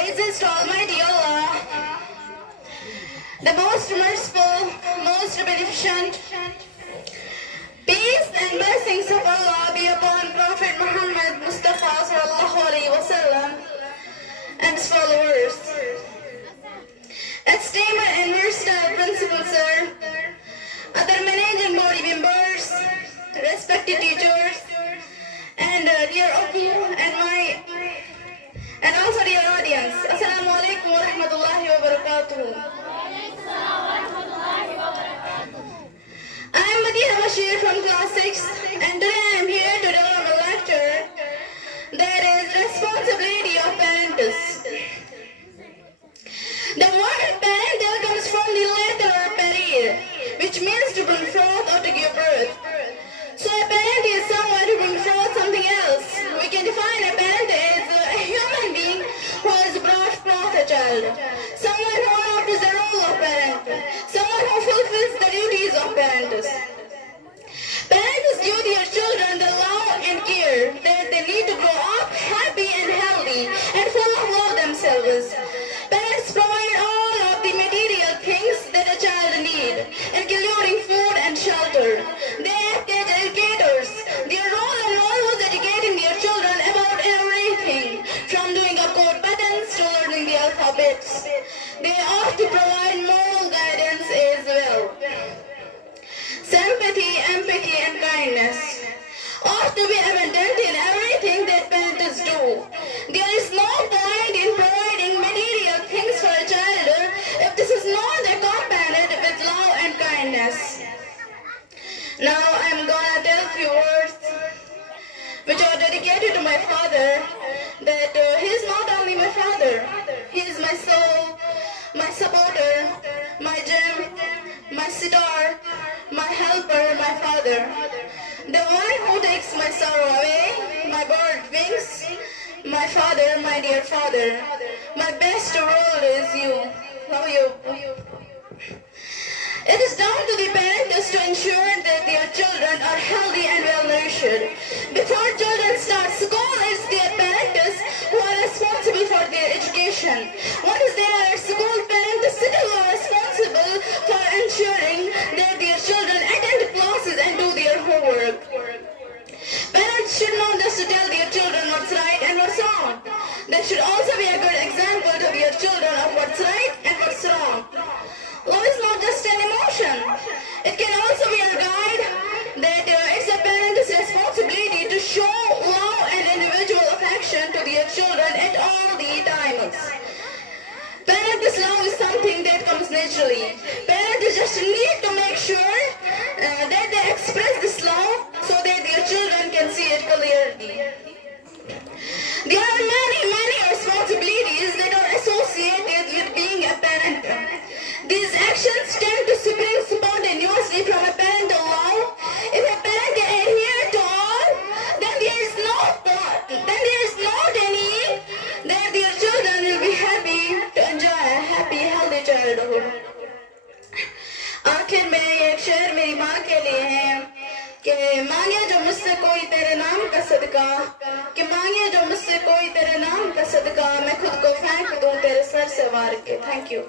Praises to Almighty Allah, the most merciful, most beneficent. Peace and blessings of Allah be upon Prophet Muhammad Mustafa sallallahu alaihi wasallam and his followers. Esteemed and versatile principal sir, other managing body members, respected teachers, and dear Abu and also dear audience. Assalamu alaikum wa rahmatullahi wa barakatuh. I am Madina Bashir from class 6, and today I am here to deliver a lecture that is responsibility of parents. The word parental comes from the letter parir, which means to bring forth or to give birth. So a parent is someone who brings forth something else. We can define a parent as a human being who has brought forth a child, someone who offers the role of parent, someone who fulfills the duties of parents. Parents give their children the love and care that they need to grow up happy and healthy and full of love themselves. Parents provide all of the material things that a child needs, including food and shelter. They act as educators. Their role was educating their children about everything, from doing a code buttons to learning the alphabets. They ought to provide moral guidance as well. Sympathy, empathy, and kindness ought to be evident in everything that parents do. There is no point in providing material things for a child if this is not accompanied with love and kindness. Now I am gonna tell a few words which are dedicated to my father, that he is not only my father, he is my soul, my supporter, my gem, my sitar, my helper, my father, the one who takes my sorrow away, my bird wings, my father, my dear father. My best world is you. Love you. It is down to the parents to ensure that their children are healthy and well nourished. Before children start school, it's their parents who are responsible for their education. Once they are at school, parents still are responsible for ensuring that their children attend classes and do their homework. Parents should not just tell their children what's right and what's wrong. They should also be a good example to their children of what's right and what's wrong. Love is not just an emotion. It can also be a guide that it's a parent's responsibility to show love and individual affection to their children at all the times. Parents' love is something that comes naturally. Parents just need to make sure that they express this love so that their children can see it clearly. There are many responsibilities that are associated with being a parent. These actions tend to spring spontaneously from a parental love. If a parent adheres to all, then there is not any that their children will be happy to enjoy a happy, healthy childhood. आखिर में एक शेर मेरी माँ के लिए है कि मांगे जो मुझसे कोई तेरे नाम का सदका, कि मांगे जो मुझसे कोई तेरे नाम का सदका, मैं खुद को फेंक दूं तेरे सर से वार के. Thank you.